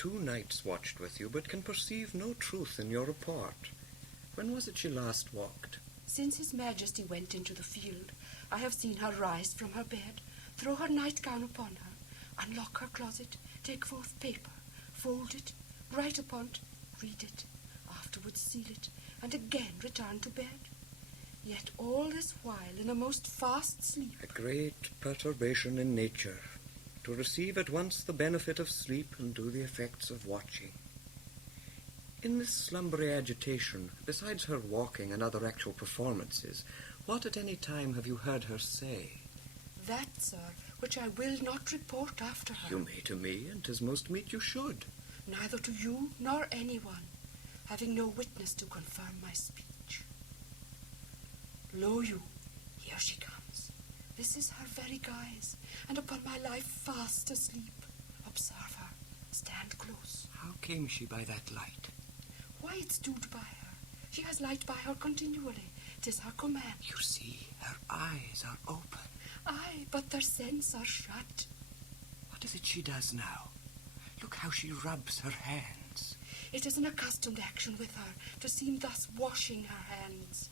2 nights watched with you, but can perceive no truth in your report. When was it she last walked? Since His Majesty went into the field, I have seen her rise from her bed, throw her nightgown upon her, unlock her closet, take forth paper, fold it, write upon it, read it, afterwards seal it, and again return to bed. Yet all this while in a most fast sleep. A great perturbation in nature, to receive at once the benefit of sleep and do the effects of watching. In this slumbery agitation, besides her walking and other actual performances, what at any time have you heard her say? That, sir, which I will not report after her. You may to me, and 'tis most meet you should. Neither to you nor anyone, having no witness to confirm my speech. Lo you, here she comes. This is her very guise, and upon my life fast asleep. Observe her, stand close. How came she by that light? Why, it stood by her. She has light by her continually. 'Tis her command. You see, her eyes are open. Aye, but their sense are shut. What is it she does now? Look how she rubs her hands. It is an accustomed action with her, to seem thus washing her hands.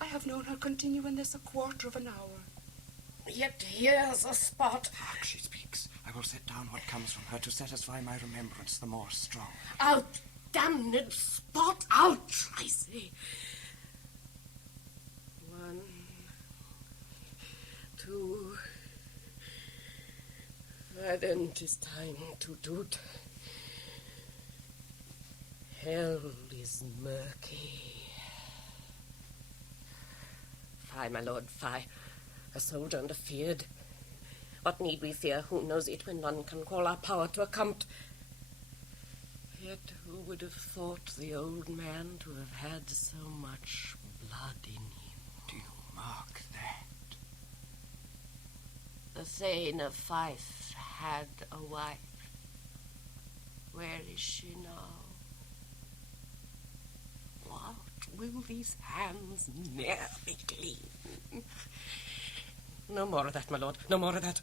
I have known her continue in this a quarter of an hour. Yet here's a spot. Hark, she speaks. I will set down what comes from her to satisfy my remembrance the more strong. Out, damned spot, out, I say. 1, 2. Then 'tis time to do't. Hell is murky. Fie, my lord, fie. A soldier and afeard. What need we fear? Who knows it when none can call our power to account? Yet who would have thought the old man to have had so much blood in him? Do you mark that? The Thane of Fife had a wife. Where is she now? What will these hands ne'er be clean? No more of that, my lord, no more of that.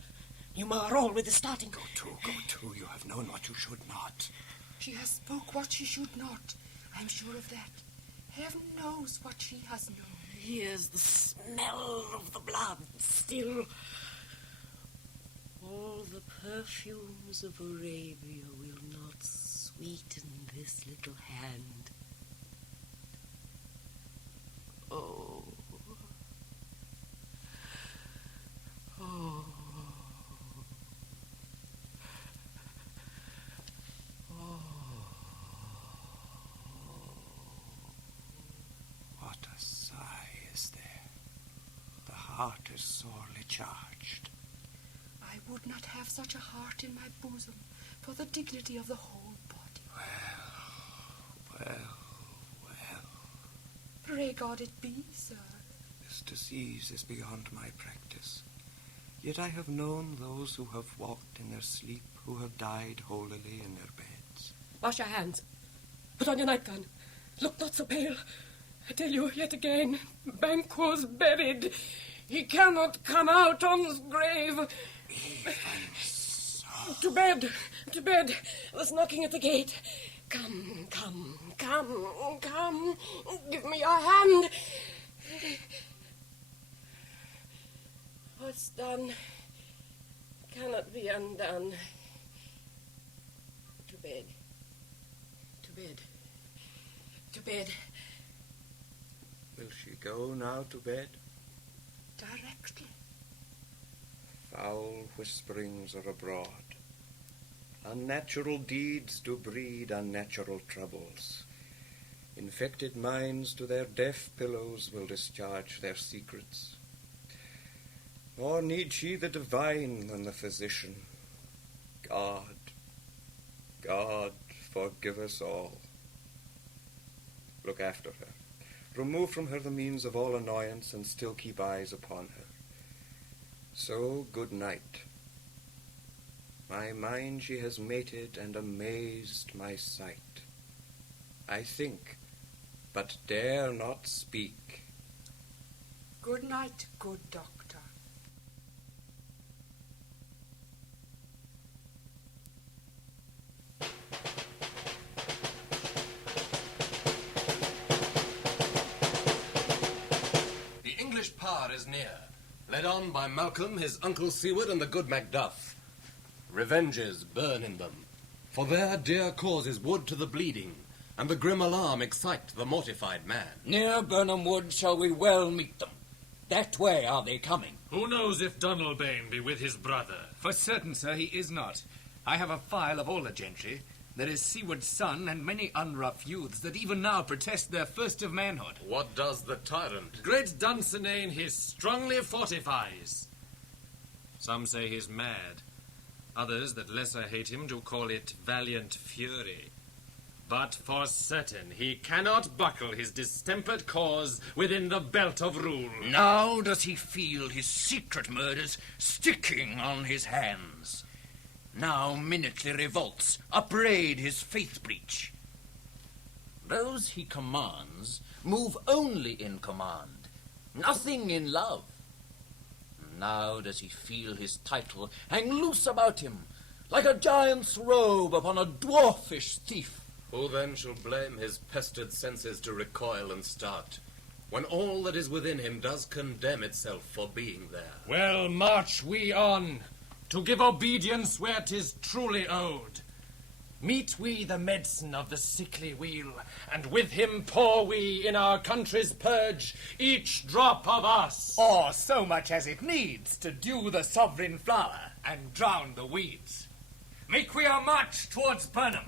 You mar all with the starting. Go to, you have known what you should not. She has spoke what she should not, I'm sure of that. Heaven knows what she has known. Here's the smell of the blood still. All the perfumes of Arabia will not sweeten this little hand. Oh. Oh. Oh. What a sigh is there. The heart is sorely charged. I would not have such a heart in my bosom for the dignity of the whole body. Well. Pray God it be, sir. This disease is beyond my practice. Yet I have known those who have walked in their sleep, who have died holily in their beds. Wash your hands. Put on your nightgown. Look not so pale. I tell you yet again, Banquo's buried. He cannot come out on's grave. Even so. To bed. There's knocking at the gate. Come. Give me your hand. What's done cannot be undone. To bed. Will she go now to bed? Directly. Foul whisperings are abroad. Unnatural deeds do breed unnatural troubles. Infected minds to their deaf pillows will discharge their secrets. More need she the divine than the physician. God, forgive us all. Look after her. Remove from her the means of all annoyance, and still keep eyes upon her. So, good night. My mind she has mated and amazed my sight. I think, but dare not speak. Good night, good doctor. led on by Malcolm, his uncle Siward, and the good Macduff. Revenges burn in them, for their dear cause is wood to the bleeding, and the grim alarm excite the mortified man. Near Burnham Wood shall we well meet them. That way are they coming. Who knows if Dunsinane be with his brother? For certain, sir, he is not. I have a file of all the gentry. There is Siward's son and many unrough youths that even now protest their first of manhood. What does the tyrant? Great Dunsinane he strongly fortifies. Some say he's mad. Others that lesser hate him do call it valiant fury. But for certain he cannot buckle his distempered cause within the belt of rule. Now does he feel his secret murders sticking on his hands. Now minutely revolts, upbraid his faith breach. Those he commands move only in command, nothing in love. Now does he feel his title hang loose about him, like a giant's robe upon a dwarfish thief. Who then shall blame his pestered senses to recoil and start, when all that is within him does condemn itself for being there? Well, march we on, to give obedience where 'tis truly owed. Meet we the medicine of the sickly weal, and with him pour we in our country's purge each drop of us. Or so much as it needs to dew the sovereign flower and drown the weeds. Make we our march towards Burnham.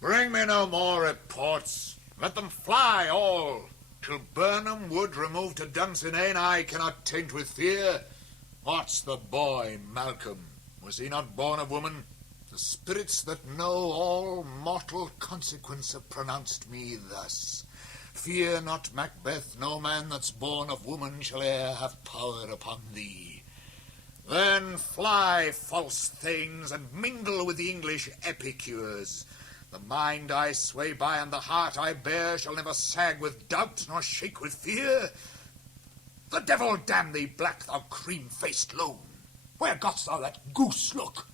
Bring me no more reports. Let them fly all. Till Burnham Wood remove to Dunsinane, I cannot taint with fear. What's the boy, Malcolm? Was he not born of woman? The spirits that know all mortal consequence have pronounced me thus. Fear not, Macbeth, no man that's born of woman shall e'er have power upon thee. Then fly, false thanes, and mingle with the English epicures. The mind I sway by and the heart I bear shall never sag with doubt nor shake with fear. The devil damn thee, black, thou cream-faced loon. Where gotst thou that goose look?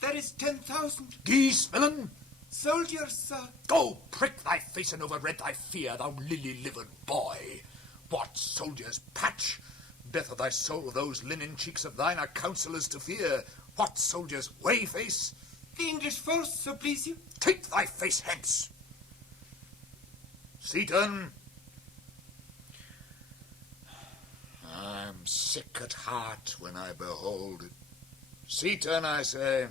There is 10,000 Geese, villain? soldiers, sir. Go prick thy face and overread thy fear, thou lily-livered boy. What soldiers, Patch? Death of thy soul, those linen cheeks of thine are counselors to fear. What soldiers, Wayface? The English force, so please you. Take thy face hence. Seaton. I'm sick at heart when I behold it. Seaton, I say.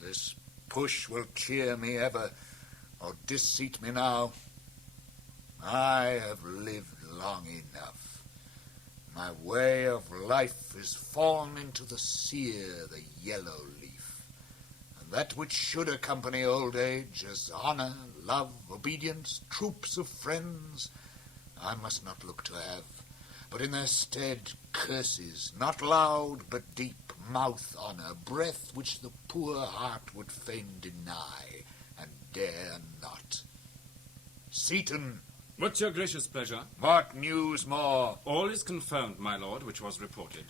This push will cheer me ever, or disseat me now. I have lived long enough. My way of life is fallen into the sear, the yellow leaf. And that which should accompany old age, as honor, love, obedience, troops of friends, I must not look to have, but in their stead curses, not loud but deep, mouth honor, breath which the poor heart would fain deny, and dare not. Seaton. What's your gracious pleasure? What news more? All is confirmed, my lord, which was reported.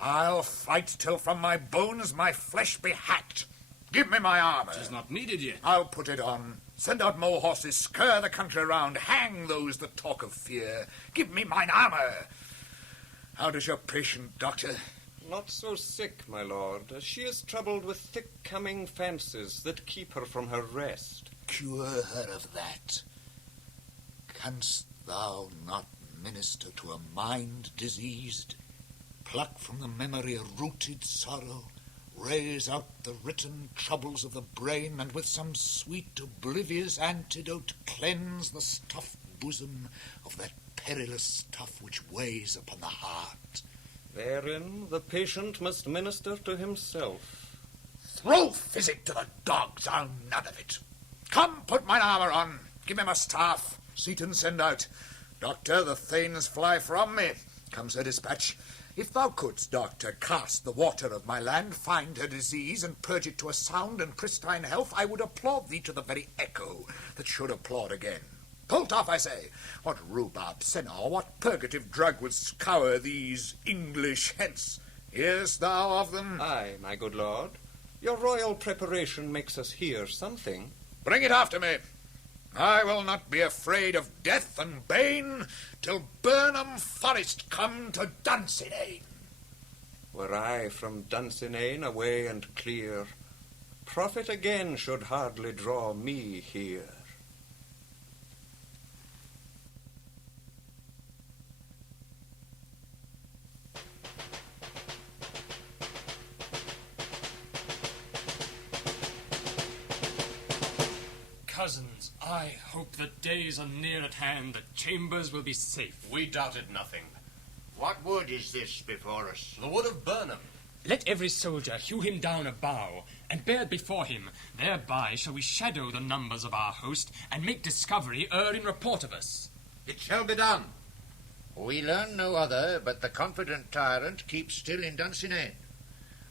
I'll fight till from my bones my flesh be hacked. Give me my armor. It is not needed yet. I'll put it on. Send out more horses, scur the country round, hang those that talk of fear. Give me mine armor. How does your patient, doctor? Not so sick, my lord, as she is troubled with thick-coming fancies that keep her from her rest. Cure her of that. Canst thou not minister to a mind diseased? Pluck from the memory a rooted sorrow, raise out the written troubles of the brain, and with some sweet oblivious antidote cleanse the stuffed bosom of that perilous stuff which weighs upon the heart. Therein the patient must minister to himself. Throw physic to the dogs, I'll none of it. Come, put mine armor on. Give me my staff. Seaton, send out. Doctor, the thanes fly from me. Comes her dispatch. If thou couldst, doctor, cast the water of my land, find her disease, and purge it to a sound and pristine health, I would applaud thee to the very echo that should applaud again. Bolt off, I say. What rhubarb, senna, what purgative drug would scour these English hence? Hearest thou of them? Aye, my good lord. Your royal preparation makes us hear something. Bring it after me. I will not be afraid of death and bane till Burnham Forest come to Dunsinane. Were I from Dunsinane away and clear, profit again should hardly draw me here. Cousins, I hope that days are near at hand that Chambers will be safe. We doubted nothing. What wood is this before us? The wood of Burnham. Let every soldier hew him down a bough, and bear it before him. Thereby shall we shadow the numbers of our host, and make discovery err in report of us. It shall be done. We learn no other, but the confident tyrant keeps still in Dunsinane,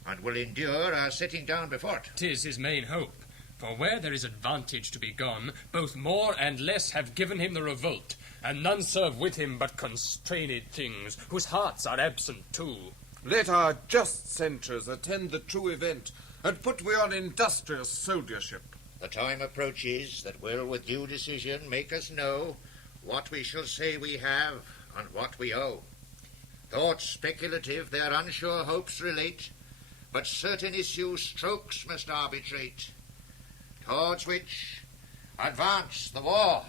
and will endure our setting down before it. 'Tis his main hope. For where there is advantage to be gone, both more and less have given him the revolt, and none serve with him but constrained things, whose hearts are absent too. Let our just censures attend the true event, and put we on industrious soldiership. The time approaches that will with due decision make us know what we shall say we have and what we owe. Thoughts speculative their unsure hopes relate, but certain issue strokes must arbitrate, towards which advance the war.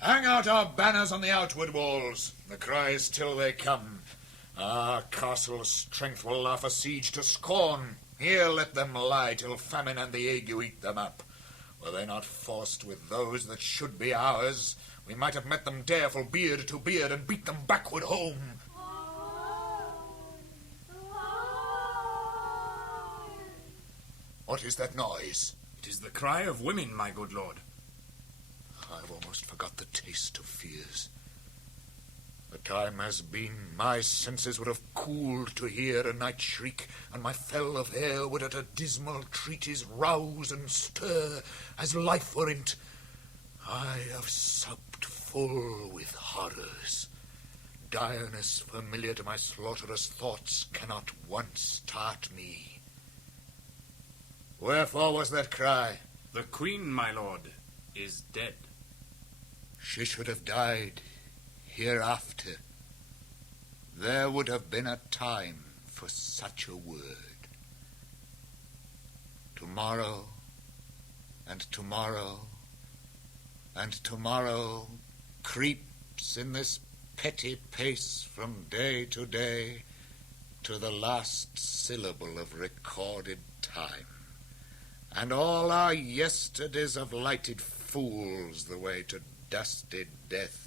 Hang out our banners on the outward walls, the cries till they come. Our castle's strength will laugh a siege to scorn. Here let them lie till famine and the ague eat them up. Were they not forced with those that should be ours, we might have met them dareful beard to beard and beat them backward home. What is that noise? It is the cry of women, my good lord. I've almost forgot the taste of fears. The time has been my senses would have cooled to hear a night shriek, and my fell of hair would at a dismal treatise rouse and stir, as life were in't. I have supped full with horrors. Direness familiar to my slaughterous thoughts cannot once start me. Wherefore was that cry? The queen, my lord, is dead. She should have died hereafter. There would have been a time for such a word. Tomorrow, and tomorrow, and tomorrow creeps in this petty pace from day to day to the last syllable of recorded time. And all our yesterdays of lighted fools the way to dusty death.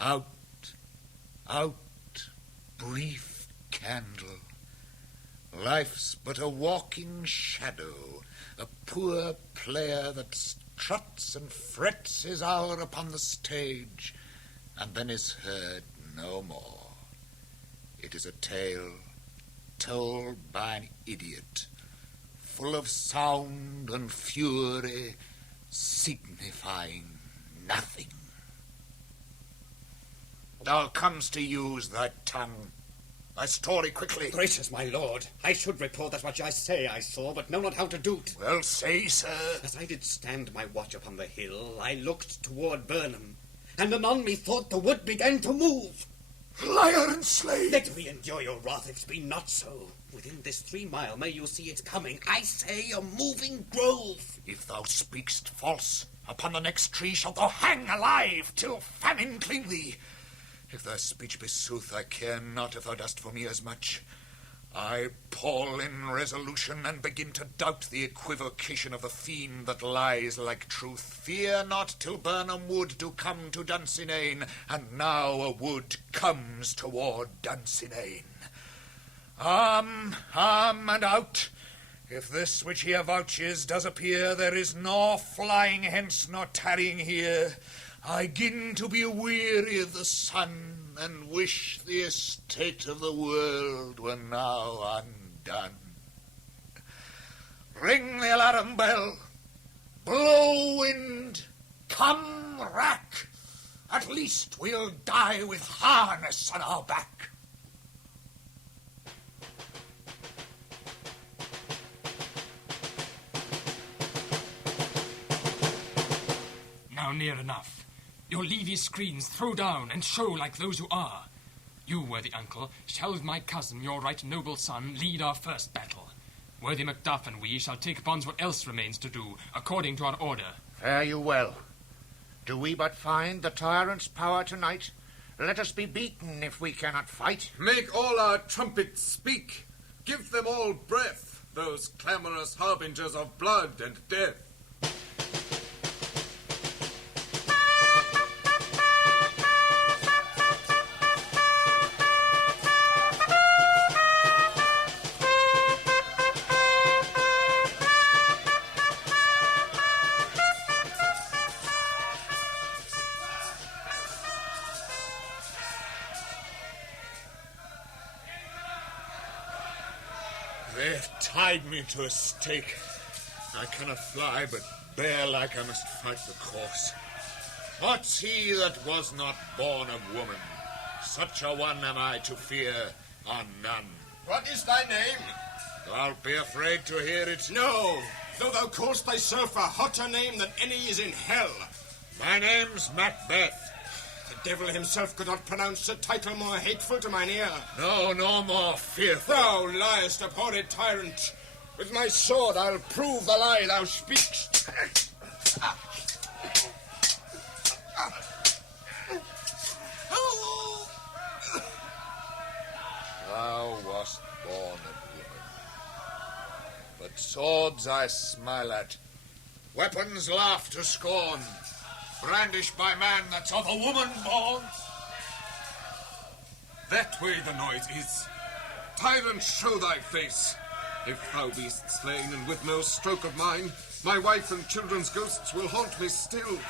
Out, out, brief candle. Life's but a walking shadow, a poor player that struts and frets his hour upon the stage, and then is heard no more. It is a tale told by an idiot, full of sound and fury, signifying nothing. Thou comest to use thy tongue. Thy story quickly. Gracious my lord, I should report that which I say I saw, but know not how to do't. Well, say, sir. As I did stand my watch upon the hill, I looked toward Burnham, and anon methought the wood began to move. Liar and slave! Let me endure your wrath, if it be not so. Within this 3 mile may you see it coming. I say a moving grove. If thou speak'st false, upon the next tree shalt thou hang alive, till famine cling thee. If thy speech be sooth, I care not if thou dost for me as much. I pall in resolution, and begin to doubt the equivocation of the fiend that lies like truth. Fear not till Burnham wood do come to Dunsinane, and now a wood comes toward Dunsinane. Arm, and out. If this which here vouches does appear, there is nor flying hence nor tarrying here. I gin to be weary of the sun, and wish the estate of the world were now undone. Ring the alarm bell, blow wind, come rack. At least we'll die with harness on our back. Now near enough. Your levy screens throw down and show like those who are. You, worthy uncle, shall with my cousin, your right noble son, lead our first battle. Worthy Macduff and we shall take upon what else remains to do, according to our order. Fare you well. Do we but find the tyrant's power tonight? Let us be beaten if we cannot fight. Make all our trumpets speak. Give them all breath, those clamorous harbingers of blood and death. They've tied me to a stake. I cannot fly, but bear like I must fight the course. What's he that was not born of woman? Such a one am I to fear, or none. What is thy name? Thou'lt be afraid to hear it. No, though thou call'st thyself a hotter name than any is in hell. My name's Macbeth. The devil himself could not pronounce a title more hateful to mine ear. No more fearful. Thou liest, abhorred tyrant. With my sword I'll prove the lie thou speakst. Thou wast born of woman. But swords I smile at. Weapons laugh to scorn. Brandished by man that's of a woman born. That way the noise is. Tyrant, show thy face. If thou beest slain and with no stroke of mine, my wife and children's ghosts will haunt me still.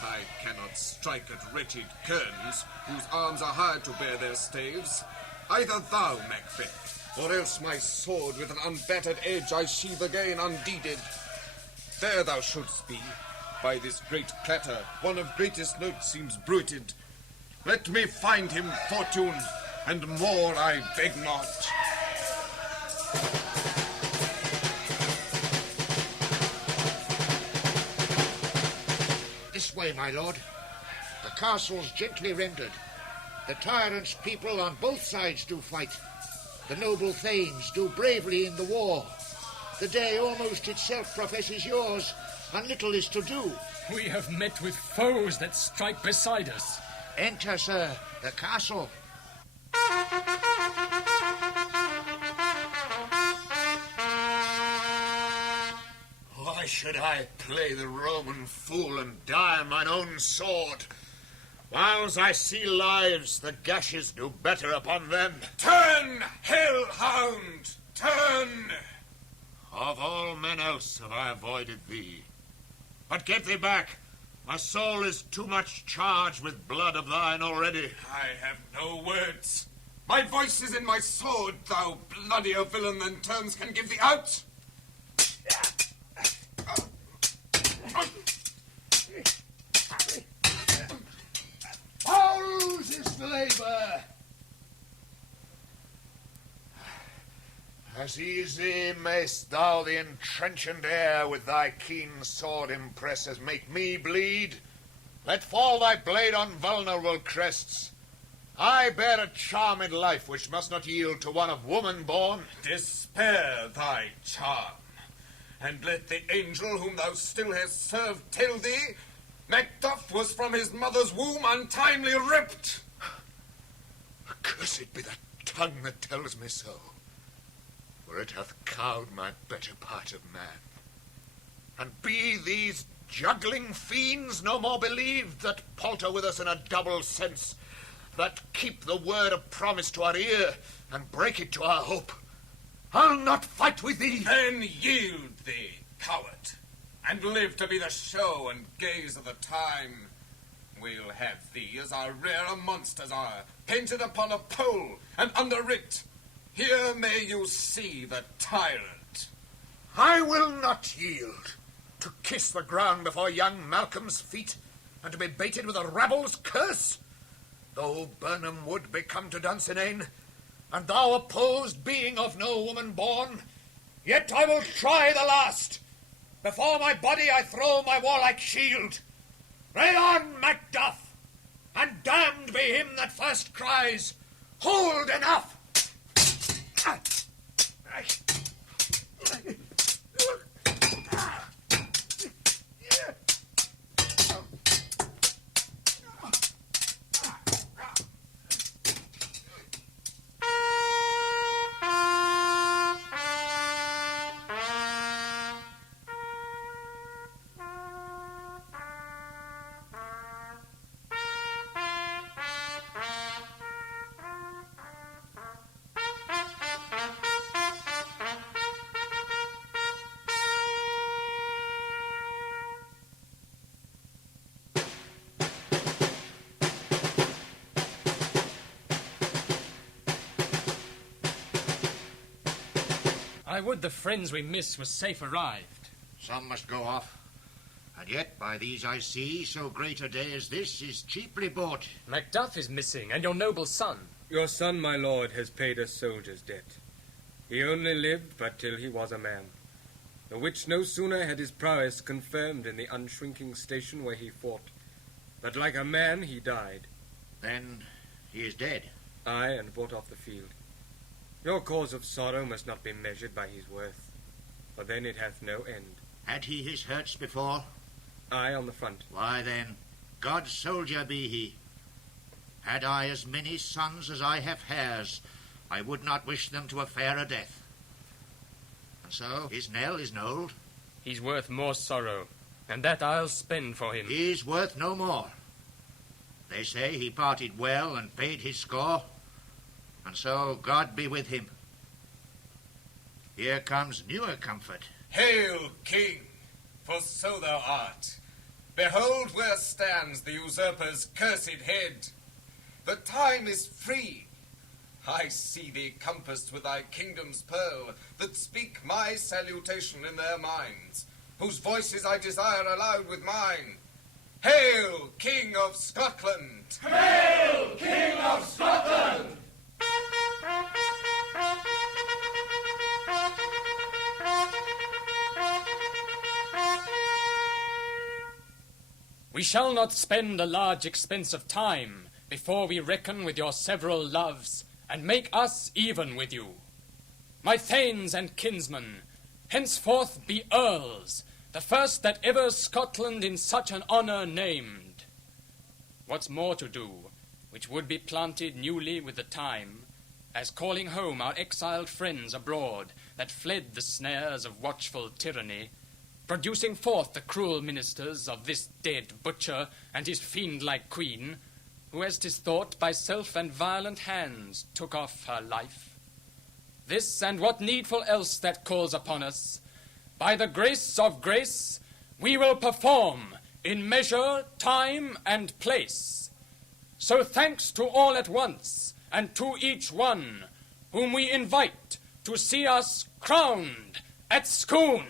I cannot strike at wretched kerns, whose arms are hired to bear their staves. Either thou, Macbeth, or else my sword with an unbattered edge I sheathe again undeeded. There thou shouldst be. By this great clatter, one of greatest note seems bruited. Let me find him, fortune, and more I beg not. This way, my lord. The castle's gently rendered. The tyrant's people on both sides do fight. The noble thanes do bravely in the war. The day almost itself professes yours, and little is to do. We have met with foes that strike beside us. Enter, sir, the castle. Why should I play the Roman fool and die on mine own sword? Whiles I see lives, the gashes do better upon them. Turn, hellhound, turn! Of all men else have I avoided thee. But get thee back. My soul is too much charged with blood of thine already. I have no words. My voice is in my sword, thou bloodier villain than terms can give thee out. I'll lose this labour. As easy mayst thou the entrenchant air with thy keen sword impress as make me bleed. Let fall thy blade on vulnerable crests. I bear a charmed life which must not yield to one of woman born. Despair thy charm, and let the angel whom thou still hast served tell thee, Macduff was from his mother's womb untimely ripped. Accursed be that tongue that tells me so, for it hath cowed my better part of man. And be these juggling fiends no more believed that palter with us in a double sense, that keep the word of promise to our ear and break it to our hope? I'll not fight with thee. Then yield thee, coward, and live to be the show and gaze of the time. We'll have thee as our rare monsters are, painted upon a pole and underwrit. Here may you see the tyrant. I will not yield. To kiss the ground before young Malcolm's feet, and to be baited with a rabble's curse? Though Burnham Wood be come to Dunsinane, and thou opposed being of no woman born, yet I will try the last. Before my body I throw my warlike shield. Ray on, Macduff, and damned be him that first cries, hold enough! I would the friends we miss were safe arrived. Some must go off. And yet, by these I see, so great a day as this is cheaply bought. Macduff is missing, and your noble son. Your son, my lord, has paid a soldier's debt. He only lived but till he was a man, the which no sooner had his prowess confirmed in the unshrinking station where he fought, but like a man he died. Then he is dead? Aye, and brought off the field. Your cause of sorrow must not be measured by his worth, for then it hath no end. Had he his hurts before? Aye, on the front. Why then, God's soldier be he. Had I as many sons as I have hairs, I would not wish them to a fairer death. And so, his Nell is nold. He's worth more sorrow, and that I'll spend for him. He's worth no more. They say he parted well and paid his score, and so God be with him. Here comes newer comfort. Hail, King, for so thou art. Behold where stands the usurper's cursed head. The time is free. I see thee compassed with thy kingdom's pearl, that speak my salutation in their minds, whose voices I desire aloud with mine. Hail, King of Scotland! Hail, King of Scotland! We shall not spend a large expense of time before we reckon with your several loves and make us even with you. My thanes and kinsmen, henceforth be earls, the first that ever Scotland in such an honour named. What's more to do, which would be planted newly with the time, as calling home our exiled friends abroad that fled the snares of watchful tyranny, producing forth the cruel ministers of this dead butcher and his fiend-like queen, who, as 'tis thought, by self and violent hands took off her life. This and what needful else that calls upon us, by the grace of grace, we will perform in measure, time, and place. So thanks to all at once, and to each one, whom we invite to see us crowned at Scone.